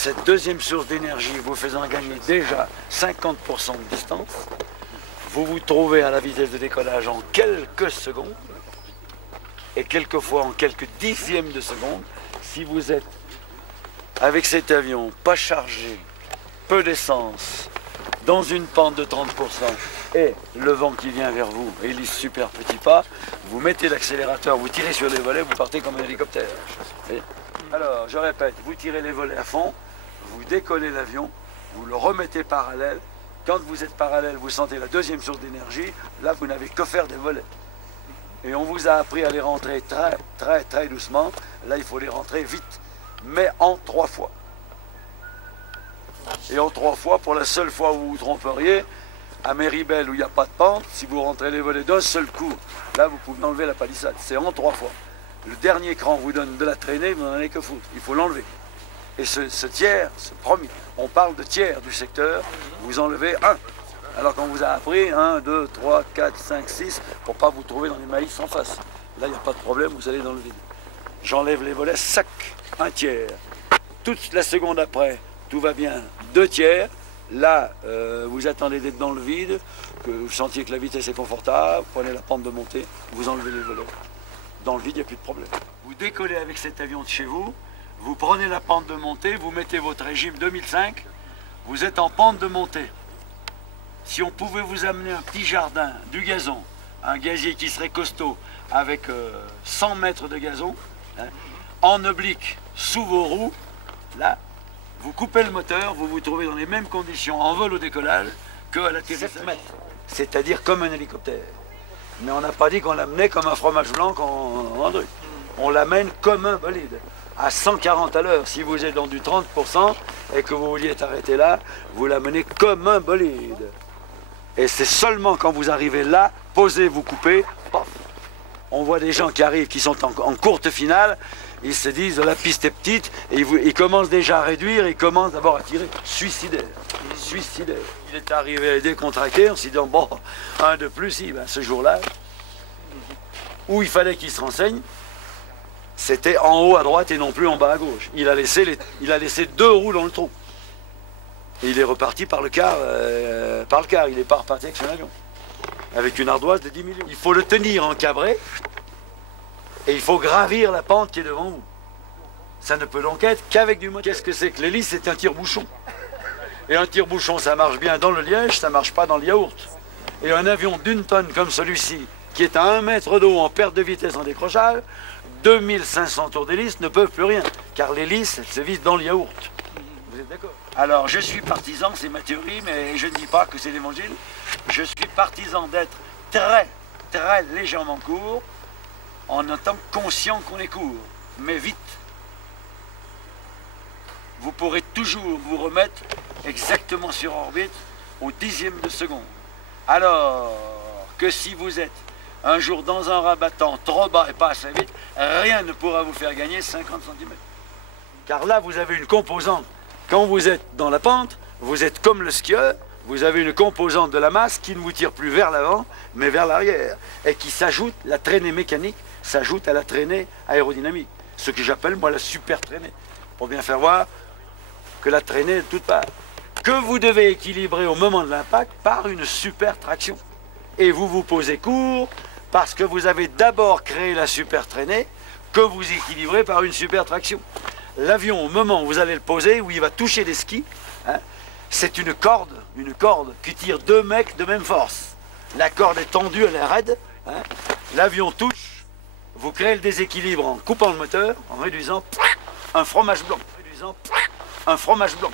cette deuxième source d'énergie vous faisant gagner déjà 50% de distance, vous vous trouvez à la vitesse de décollage en quelques secondes, et quelquefois en quelques dixièmes de seconde, si vous êtes avec cet avion pas chargé, peu d'essence, dans une pente de 30% et le vent qui vient vers vous, hélice super petit pas, vous mettez l'accélérateur, vous tirez sur les volets, vous partez comme un hélicoptère. Alors, je répète, vous tirez les volets à fond, vous décollez l'avion, vous le remettez parallèle. Quand vous êtes parallèle, vous sentez la deuxième source d'énergie, là vous n'avez que faire des volets. Et on vous a appris à les rentrer très doucement, là il faut les rentrer vite, mais en 3 fois. Et en 3 fois, pour la seule fois où vous vous tromperiez, à Méribel où il n'y a pas de pente, si vous rentrez les volets d'un seul coup, là vous pouvez enlever la palissade, c'est en 3 fois. Le dernier cran vous donne de la traînée, vous n'en avez que foutre, il faut l'enlever. Et ce tiers, ce premier, on parle de tiers du secteur, vous enlevez 1. Alors qu'on vous a appris 1, 2, 3, 4, 5, 6, pour ne pas vous trouver dans les maïs en face. Là, il n'y a pas de problème, vous allez dans le vide. J'enlève les volets, sac, 1 tiers. Toute la seconde après, tout va bien, 2 tiers. Là, vous attendez d'être dans le vide, que vous sentiez que la vitesse est confortable, vous prenez la pente de montée, vous enlevez les volets. Dans le vide, il n'y a plus de problème. Vous décollez avec cet avion de chez vous, vous prenez la pente de montée, vous mettez votre régime 2005, vous êtes en pente de montée. Si on pouvait vous amener un petit jardin, du gazon, un gazier qui serait costaud, avec 100 mètres de gazon, hein, en oblique, sous vos roues, là, vous coupez le moteur, vous vous trouvez dans les mêmes conditions en vol au décollage qu'à l'atterrissage. 7 mètres, c'est-à-dire comme un hélicoptère. Mais on n'a pas dit qu'on l'amenait comme un fromage blanc en truc. On l'amène comme un bolide, à 140 à l'heure. Si vous êtes dans du 30% et que vous vouliez arrêter là, vous l'amenez comme un bolide. Et c'est seulement quand vous arrivez là, posez, vous coupez, paf. On voit des gens qui arrivent, qui sont en courte finale, ils se disent la piste est petite, et ils commencent déjà à réduire, ils commencent d'abord à tirer. Suicidaire. Suicidaire. Il est arrivé à décontracter en se disant bon, un de plus, si, ben, ce jour-là, où il fallait qu'il se renseigne, c'était en haut à droite et non plus en bas à gauche. Il a laissé 2 roues dans le trou. Et il est reparti par le quart, il n'est pas reparti avec son avion. Avec une ardoise de 10 millions. Il faut le tenir encabré et il faut gravir la pente qui est devant vous. Ça ne peut donc être qu'avec du moteur. Qu'est-ce que c'est que l'hélice? C'est un tire-bouchon. Et un tire-bouchon, ça marche bien dans le liège, ça ne marche pas dans le yaourt. Et un avion d'une tonne comme celui-ci, qui est à 1 mètre d'eau en perte de vitesse en décrochage, 2500 tours d'hélice ne peuvent plus rien, car l'hélice, elle se vise dans le yaourt. Vous êtes d'accord? Alors, je suis partisan, c'est ma théorie, mais je ne dis pas que c'est l'évangile. Je suis partisan d'être très légèrement court, en étant conscient qu'on est court, mais vite. Vous pourrez toujours vous remettre exactement sur orbite au 10e de seconde. Alors que si vous êtes un jour dans un rabattant trop bas et pas assez vite, rien ne pourra vous faire gagner 50 cm. Car là, vous avez une composante. Quand vous êtes dans la pente, vous êtes comme le skieur, vous avez une composante de la masse qui ne vous tire plus vers l'avant, mais vers l'arrière. Et qui s'ajoute, la traînée mécanique s'ajoute à la traînée aérodynamique. Ce que j'appelle, moi, la super traînée. Pour bien faire voir que la traînée est de toutes parts. Que vous devez équilibrer au moment de l'impact par une super traction. Et vous vous posez court parce que vous avez d'abord créé la super traînée que vous équilibrez par une super traction. L'avion, au moment où vous allez le poser, où il va toucher les skis, hein, c'est une corde qui tire 2 mecs de même force. La corde est tendue, elle est raide, hein, l'avion touche, vous créez le déséquilibre en coupant le moteur, en réduisant un fromage blanc. Un fromage blanc.